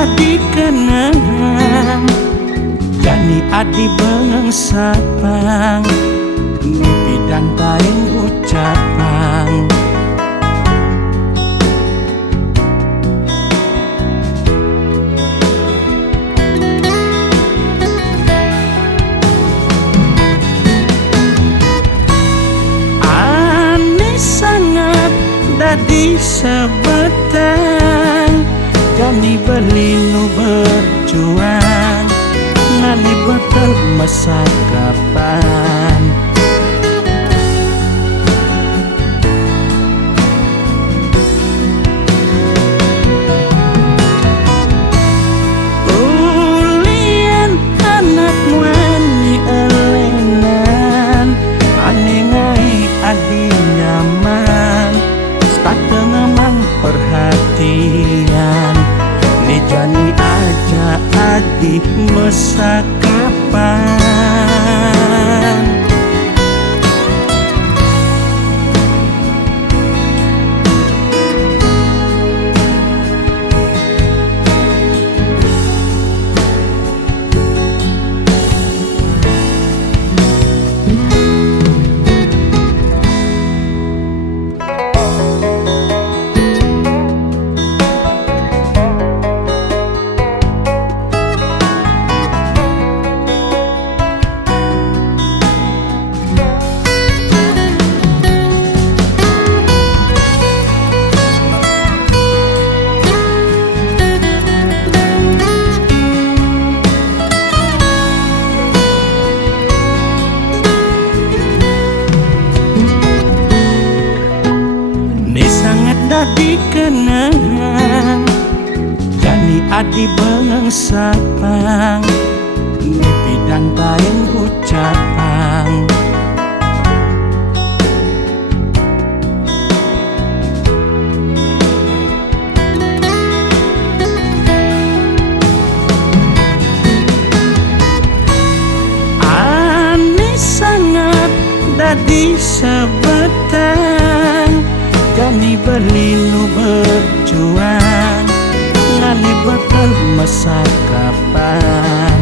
dadi kenangan, jani adi bengang sapang, mimpi dan taing ucapan. Dadi sebatang jani belinu berjuang, ngali bakal masa kapan. Ulian anak wani elenan, ane ngai adi nyaman, tengemang perhatian, ni jani aja adi masa kapan. Dadi kenangan, jani adi bengang sapang, mimpi dan taing ucapan. Ani sangat dadi sebatang, jani berlinu berjuang, ngali bakal masa kapan.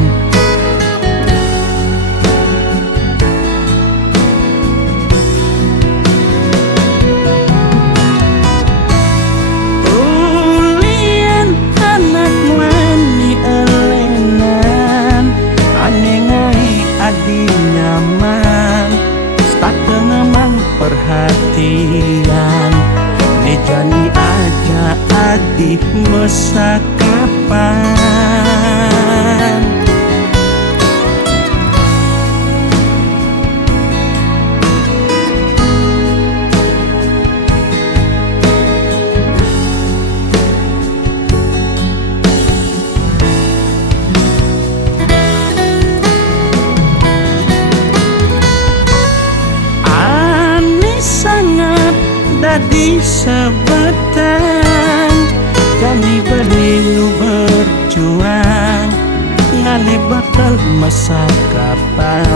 Ulian anak wani elenan, ane ngai adi nyaman, tak tengemang perhatian, ni jani aja adi masa kapan. Dadi sebatang, jani berlinu berjuang, ngali bakal masa kapan.